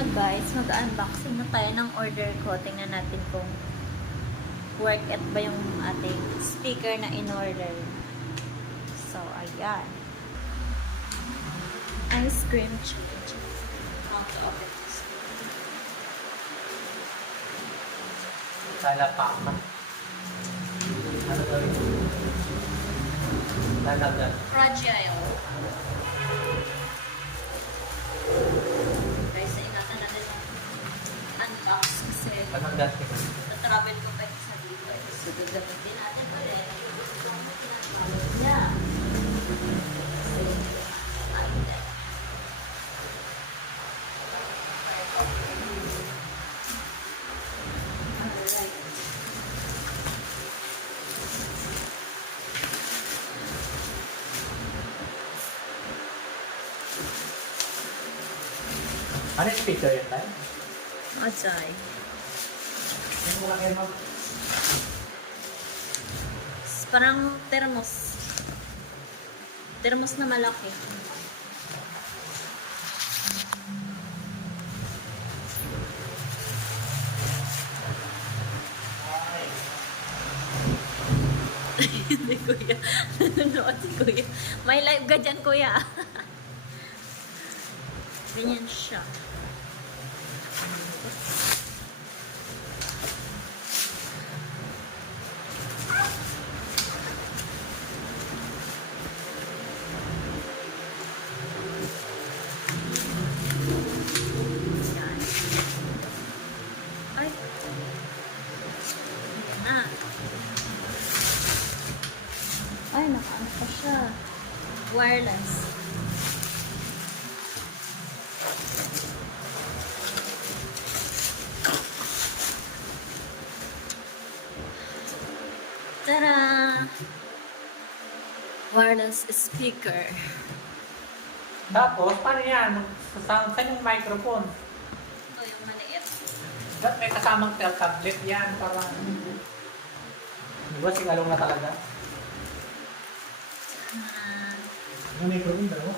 na guys, mag-unboxing na tayo ng order ko. Tingnan natin kung worth it ba yung ating speaker na in-order. So, ayan. Ice cream change. How to open this? Talapak. Ano gawin? Lalagan. Fragile. Guys, ingatan natin yung unbox kasi Panagat. travel ko pa sa dito. So, gagamitin natin ulit. Yeah. Ano yung speaker yun tayo? Ajay. Yung mula kayo mag... Parang thermos. Thermos na malaki. Hindi, kuya. Nanonood si kuya. May live ka dyan, kuya. Ganyan siya. Yan. Ay. Ayan na. Ay, nakaano pa siya. Wireless. Tada! Wireless speaker. Tapos, paano yan? Saan yung microphone? Ito yung maliit. Dapat may kasamang tablet yan para... Di ba singalong na talaga? Ah, Yung microphone dalawa?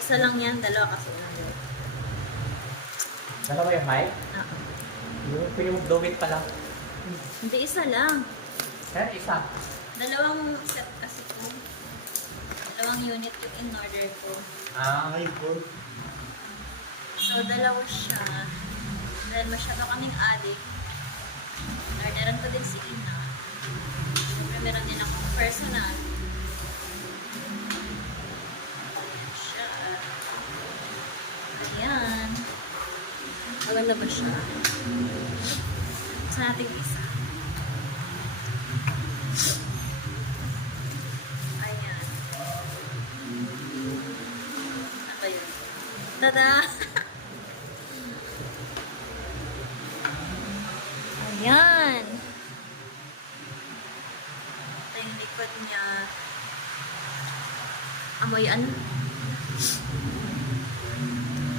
isa lang yan, dalawa kasi lang yun. Dalawa yung mic? Ah, Yung dumit pa lang. hindi, isa lang. Kaya isa. Dalawang set kasi ko. Dalawang unit yung in-order ko. Ah, may good. So, dalawa siya. Dahil masyado kaming addict. Orderan ko din si Ina. Siyempre, meron din akong personal. Ayan siya. Ayan. Maganda ba siya? Sa nating isa. Ayan. Ano yun? Tada! Ayan. Ito yung likod niya. Amoy ano?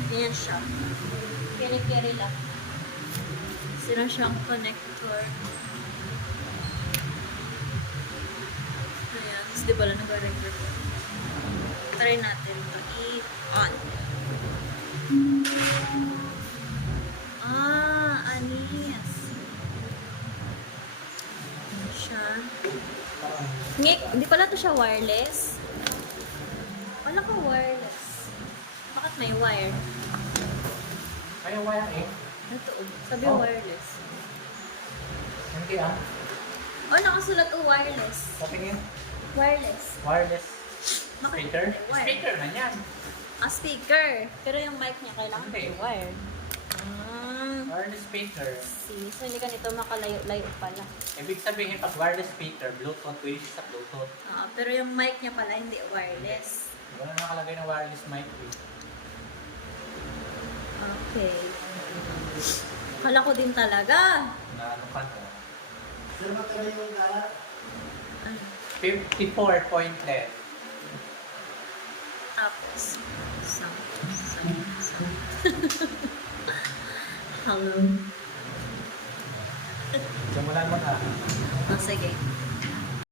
Ganyan siya. Keri-keri lang. Sira siyang connector. Ayan. Tapos di pala nag-record ko. Try natin ito. I-on. Anis. Ano siya? Ngik, hindi pala ito siya wireless. Wala ko wireless. Bakit may wire? Ayaw wala eh. Ito, sabi Oh. wireless. Hindi ah. Oh, nakasulat wireless. Patingin. Wireless. Wireless Bakit speaker. may wire? Speaker na yan. Speaker. Pero yung mic niya kailangan Hindi. may wire. Wireless speaker. See, so hindi ka nito makalayo-layo pala. Ibig sabihin pag wireless speaker, Bluetooth, pwede sa Bluetooth. Pero yung mic niya pala hindi wireless. Wala nakalagay ng wireless mic. Okay. Akala ko din talaga. Na ano pa to? Sir, magkano yung kala? Ano? 54.10. Tapos, sound. Hello. Simulan mo na. Sige.